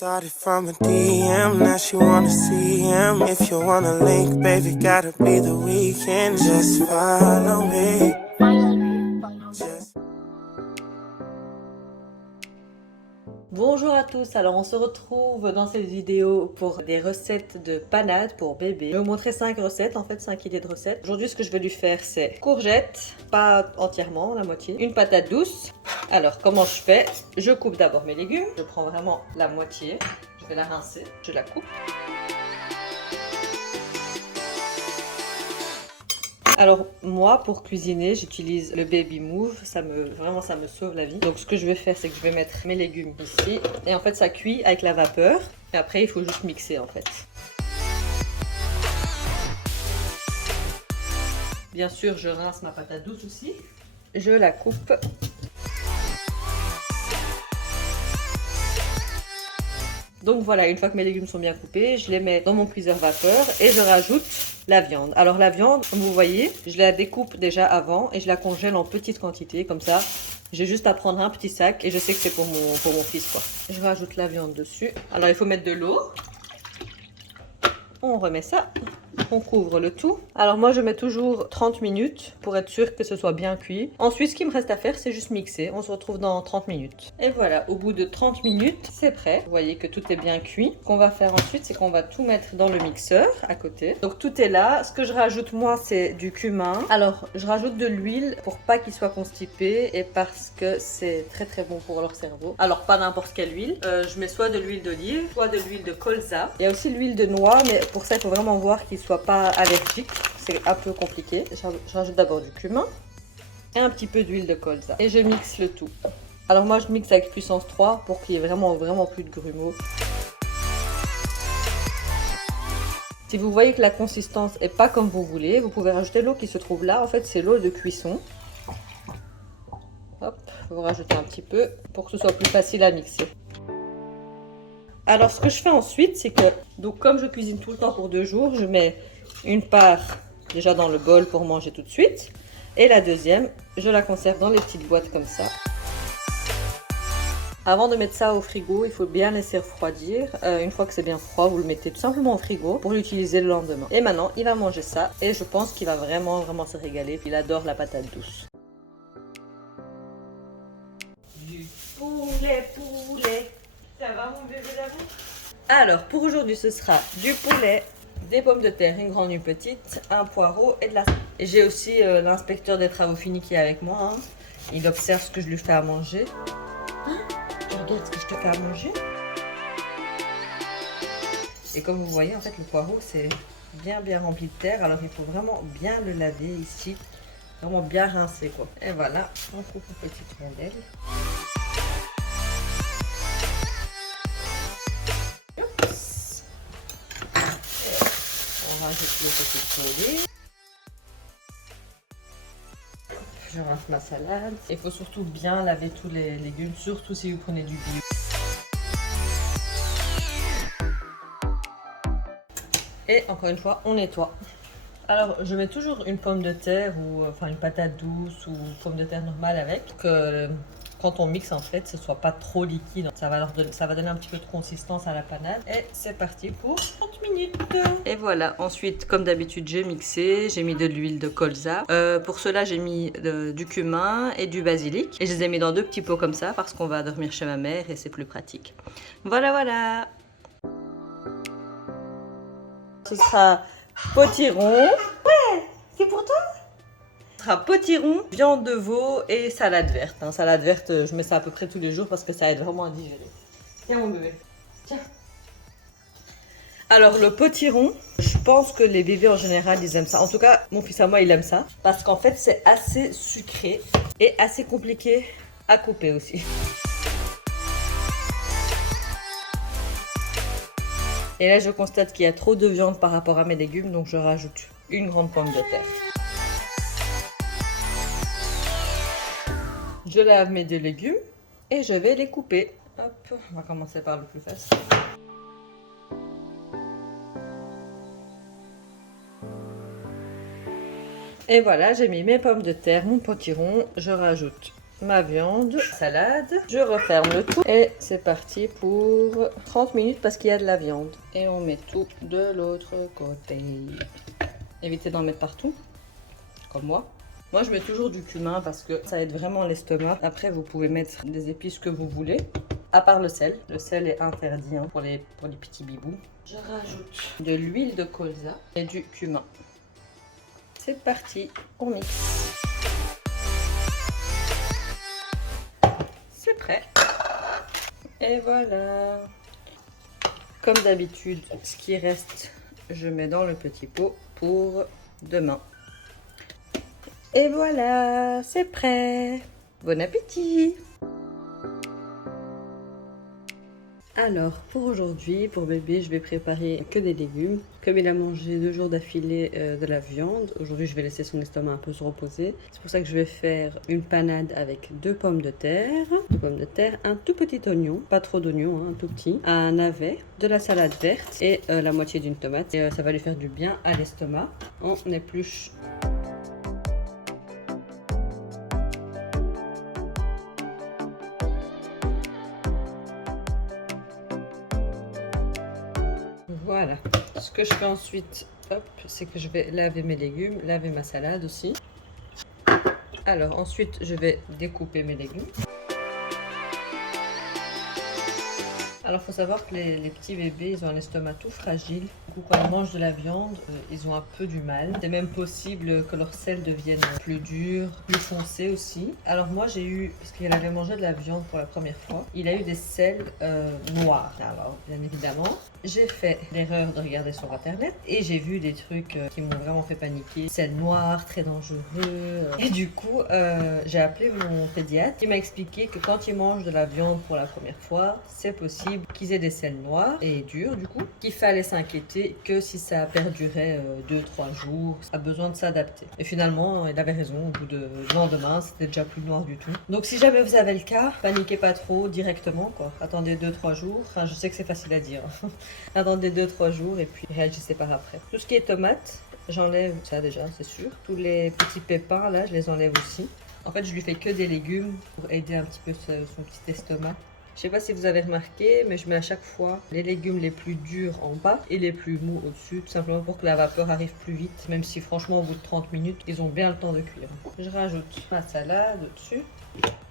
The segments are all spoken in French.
Started from a DM, now she wanna see him. If you wanna link, baby, gotta be the weekend. Just follow me. Bonjour à tous, alors on se retrouve dans cette vidéo pour des recettes de panade pour bébé. Je vais vous montrer 5 recettes, en fait 5 idées de recettes. Aujourd'hui ce que je vais lui faire c'est courgettes, pas entièrement, la moitié, une patate douce. Alors comment je fais? Je coupe d'abord mes légumes, je prends vraiment la moitié, je vais la rincer, je la coupe. Alors moi pour cuisiner j'utilise le baby move, vraiment ça me sauve la vie. Donc ce que je vais faire c'est que je vais mettre mes légumes ici et en fait ça cuit avec la vapeur et après il faut juste mixer en fait. Bien sûr je rince ma patate douce aussi, je la coupe. Donc voilà, une fois que mes légumes sont bien coupés, je les mets dans mon cuiseur vapeur et je rajoute la viande. Alors la viande, comme vous voyez, je la découpe déjà avant et je la congèle en petites quantités. Comme ça, j'ai juste à prendre un petit sac et je sais que c'est pour mon fils quoi. Je rajoute la viande dessus. Alors il faut mettre de l'eau. On remet ça. On couvre le tout. Alors moi je mets toujours 30 minutes pour être sûr que ce soit bien cuit. Ensuite ce qui me reste à faire c'est juste mixer. On se retrouve dans 30 minutes. Et voilà, au bout de 30 minutes c'est prêt. Vous voyez que tout est bien cuit. Ce qu'on va faire ensuite c'est qu'on va tout mettre dans le mixeur à côté. Donc tout est là. Ce que je rajoute moi c'est du cumin. Alors je rajoute de l'huile pour pas qu'il soit constipé et parce que c'est très très bon pour leur cerveau. Alors pas n'importe quelle huile. Je mets soit de l'huile d'olive, soit de l'huile de colza. Il y a aussi l'huile de noix mais pour ça il faut vraiment voir qu'il soit pas allergique, c'est un peu compliqué. Je rajoute d'abord du cumin et un petit peu d'huile de colza et je mixe le tout. Alors moi je mixe avec puissance 3 pour qu'il y ait vraiment plus de grumeaux. Si vous voyez que la consistance est pas comme vous voulez, vous pouvez rajouter l'eau qui se trouve là. En fait c'est l'eau de cuisson. Hop, vous rajoutez un petit peu pour que ce soit plus facile à mixer. Alors ce que je fais ensuite c'est que, donc comme je cuisine tout le temps pour 2 jours, je mets une part déjà dans le bol pour manger tout de suite. Et la deuxième, je la conserve dans les petites boîtes comme ça. Avant de mettre ça au frigo, il faut bien laisser refroidir. Une fois que c'est bien froid, vous le mettez tout simplement au frigo pour l'utiliser le lendemain. Et maintenant, il va manger ça et je pense qu'il va vraiment se régaler. Il adore la patate douce. Du poulet. Ça va mon bébé d'amour? Alors pour aujourd'hui ce sera du poulet, des pommes de terre, une grande, une petite, un poireau et de la... J'ai aussi l'inspecteur des travaux finis qui est avec moi. Hein. Il observe ce que je lui fais à manger. Hein? Tu regardes ce que je te fais à manger. Et comme vous voyez en fait le poireau c'est bien rempli de terre. Alors il faut vraiment bien le laver ici. Vraiment bien rincer quoi. Et voilà, on coupe une petite rondelle. On rajoute le petit poulet. Je rince ma salade. Il faut surtout bien laver tous les légumes, surtout si vous prenez du bio. Et encore une fois, on nettoie. Alors, je mets toujours une pomme de terre ou enfin une patate douce ou pomme de terre normale avec. Que quand on mixe en fait, ce soit pas trop liquide. Ça va donner un petit peu de consistance à la panade. Et c'est parti pour 30 minutes. Et voilà, ensuite comme d'habitude j'ai mixé, j'ai mis de l'huile de colza. Pour cela j'ai mis du cumin et du basilic. Et je les ai mis dans 2 petits pots comme ça parce qu'on va dormir chez ma mère et c'est plus pratique. Voilà. Ce sera potiron. Ouais, c'est pour toi? Ce sera potiron, viande de veau et salade verte. Hein, salade verte, je mets ça à peu près tous les jours parce que ça aide vraiment à digérer. Tiens mon bébé, tiens. Alors le potiron, je pense que les bébés en général ils aiment ça. En tout cas, mon fils à moi il aime ça. Parce qu'en fait c'est assez sucré et assez compliqué à couper aussi. Et là je constate qu'il y a trop de viande par rapport à mes légumes, donc je rajoute une grande pomme de terre. Je lave mes 2 légumes et je vais les couper. Hop, on va commencer par le plus facile. Et voilà, j'ai mis mes pommes de terre, mon potiron. Je rajoute ma viande, salade. Je referme le tout et c'est parti pour 30 minutes parce qu'il y a de la viande. Et on met tout de l'autre côté. Évitez d'en mettre partout, comme moi. Moi, je mets toujours du cumin parce que ça aide vraiment l'estomac. Après, vous pouvez mettre des épices que vous voulez, à part le sel. Le sel est interdit hein, pour les petits bibous. Je rajoute de l'huile de colza et du cumin. C'est parti, on mixe. C'est prêt. Et voilà. Comme d'habitude, ce qui reste, je mets dans le petit pot pour demain. Et voilà, c'est prêt. Bon appétit. Alors, pour aujourd'hui, pour bébé, je vais préparer que des légumes. Comme il a mangé 2 jours d'affilée de la viande, aujourd'hui je vais laisser son estomac un peu se reposer. C'est pour ça que je vais faire une panade avec 2 pommes de terre, un tout petit oignon, pas trop d'oignon, hein, un tout petit, un navet, de la salade verte et la moitié d'une tomate. Et ça va lui faire du bien à l'estomac. On épluche. Voilà, ce que je fais ensuite, c'est que je vais laver mes légumes, laver ma salade aussi. Alors ensuite, je vais découper mes légumes. Alors, il faut savoir que les petits bébés, ils ont un estomac tout fragile. Du coup, quand ils mangent de la viande, ils ont un peu du mal. C'est même possible que leur sel devienne plus dur, plus foncé aussi. Alors moi, j'ai eu, parce qu'il avait mangé de la viande pour la première fois, il a eu des selles noirs. Alors, bien évidemment, j'ai fait l'erreur de regarder sur Internet et j'ai vu des trucs qui m'ont vraiment fait paniquer. Selles noires, très dangereux. Et du coup, j'ai appelé mon pédiatre qui m'a expliqué que quand ils mangent de la viande pour la première fois, c'est possible qu'ils aient des selles noires et dures du coup, qu'il fallait s'inquiéter que si ça perdurait 2-3 jours, ça a besoin de s'adapter. Et finalement, il avait raison, au bout de lendemain, c'était déjà plus noir du tout. Donc si jamais vous avez le cas, paniquez pas trop directement, quoi. Attendez 2-3 jours, enfin je sais que c'est facile à dire. Attendez 2-3 jours et puis réagissez par après. Tout ce qui est tomates, j'enlève ça déjà, c'est sûr. Tous les petits pépins là, je les enlève aussi. En fait, je lui fais que des légumes pour aider un petit peu son petit estomac. Je sais pas si vous avez remarqué, mais je mets à chaque fois les légumes les plus durs en bas et les plus mous au-dessus, tout simplement pour que la vapeur arrive plus vite, même si franchement au bout de 30 minutes, ils ont bien le temps de cuire. Je rajoute ma salade au-dessus.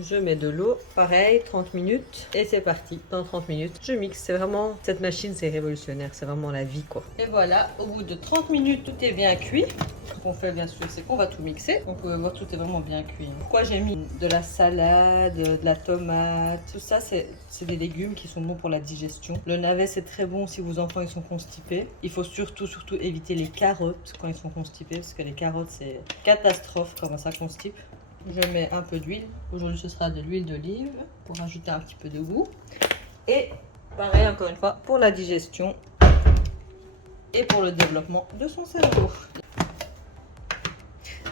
Je mets de l'eau, pareil, 30 minutes et c'est parti. Dans 30 minutes, je mixe. C'est vraiment, cette machine, c'est révolutionnaire, c'est vraiment la vie quoi. Et voilà, au bout de 30 minutes, tout est bien cuit. Ce qu'on fait bien sûr, c'est qu'on va tout mixer. On peut voir tout est vraiment bien cuit. Pourquoi j'ai mis de la salade, de la tomate, tout ça, c'est des légumes qui sont bons pour la digestion. Le navet, c'est très bon si vos enfants ils sont constipés. Il faut surtout éviter les carottes quand ils sont constipés, parce que les carottes, c'est catastrophe comment ça constipe. Je mets un peu d'huile. Aujourd'hui, ce sera de l'huile d'olive pour ajouter un petit peu de goût. Et pareil, encore une fois, pour la digestion et pour le développement de son cerveau.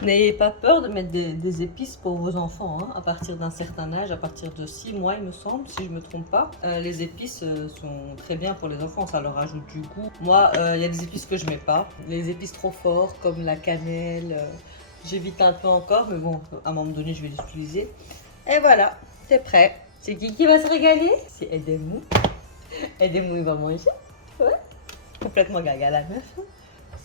N'ayez pas peur de mettre des épices pour vos enfants, hein, à partir d'un certain âge, à partir de 6 mois, il me semble, si je ne me trompe pas. Les épices sont très bien pour les enfants, ça leur ajoute du goût. Moi, il y a des épices que je ne mets pas. Les épices trop fortes, comme la cannelle... J'évite un peu encore, mais bon, à un moment donné, je vais les utiliser. Et voilà, c'est prêt. C'est qui va se régaler? C'est Edemou. Edemou, il va manger. Ouais. Complètement gaga la meuf.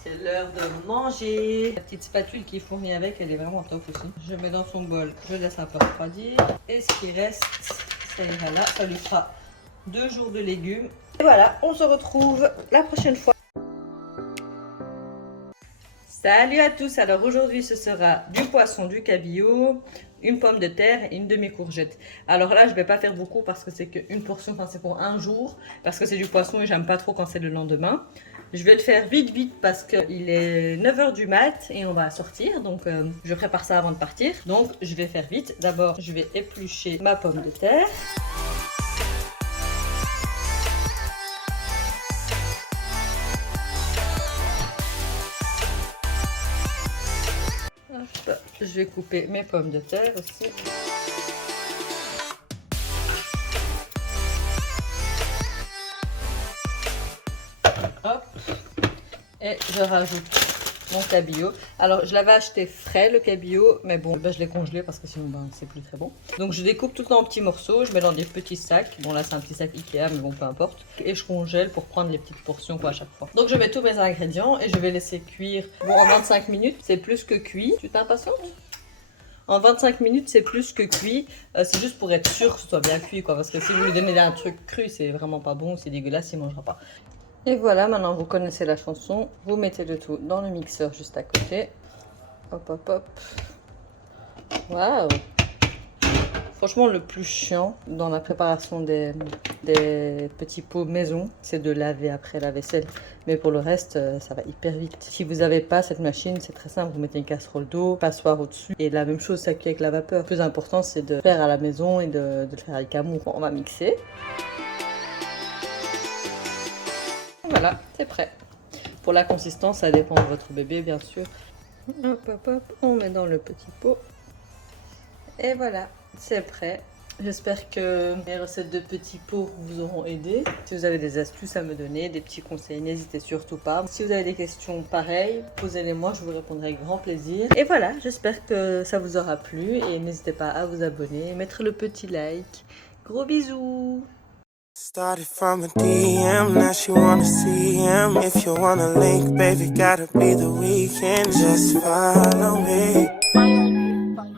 C'est l'heure de manger. La petite spatule qui fournit avec, elle est vraiment top aussi. Je mets dans son bol, je laisse un peu refroidir. Et ce qui reste, ça ira là. Ça lui fera 2 jours de légumes. Et voilà, on se retrouve la prochaine fois. Salut à tous, alors aujourd'hui ce sera du poisson, du cabillaud, une pomme de terre et une demi-courgette. Alors là je ne vais pas faire beaucoup parce que c'est qu'une portion, enfin c'est pour un jour, parce que c'est du poisson et j'aime pas trop quand c'est le lendemain. Je vais le faire vite parce qu'il est 9h du mat et on va sortir, donc je prépare ça avant de partir. Donc je vais faire vite, d'abord je vais éplucher ma pomme de terre. Je vais couper mes pommes de terre aussi. Hop. Et je rajoute mon cabillaud. Alors, je l'avais acheté frais, le cabillaud, mais bon, je l'ai congelé parce que sinon, c'est plus très bon. Donc, je découpe tout le temps en petits morceaux, je mets dans des petits sacs. Bon, là, c'est un petit sac Ikea, mais bon, peu importe. Et je congèle pour prendre les petites portions, quoi, à chaque fois. Donc, je mets tous mes ingrédients et je vais laisser cuire. Bon, en 25 minutes, c'est plus que cuit. Tu t'impatientes? En 25 minutes, c'est plus que cuit. C'est juste pour être sûr que ce soit bien cuit, quoi. Parce que si vous lui donnez un truc cru, c'est vraiment pas bon, c'est dégueulasse, il mangera pas. Et voilà, maintenant vous connaissez la chanson. Vous mettez le tout dans le mixeur juste à côté. Hop, hop, hop. Waouh! Franchement, le plus chiant dans la préparation des petits pots maison, c'est de laver après la vaisselle. Mais pour le reste, ça va hyper vite. Si vous n'avez pas cette machine, c'est très simple. Vous mettez une casserole d'eau, passoire au-dessus. Et la même chose, ça cuit avec la vapeur. Le plus important, c'est de le faire à la maison et de le faire avec amour. Bon, on va mixer. Voilà, c'est prêt. Pour la consistance, ça dépend de votre bébé, bien sûr. Hop, hop, hop, on met dans le petit pot. Et voilà, c'est prêt. J'espère que mes recettes de petits pots vous auront aidé. Si vous avez des astuces à me donner, des petits conseils, n'hésitez surtout pas. Si vous avez des questions pareilles, posez-les-moi, je vous répondrai avec grand plaisir. Et voilà, j'espère que ça vous aura plu et n'hésitez pas à vous abonner, mettre le petit like. Gros bisous! Started from a DM, now she wanna see him. If you wanna link, baby, gotta be the weekend. Just follow me.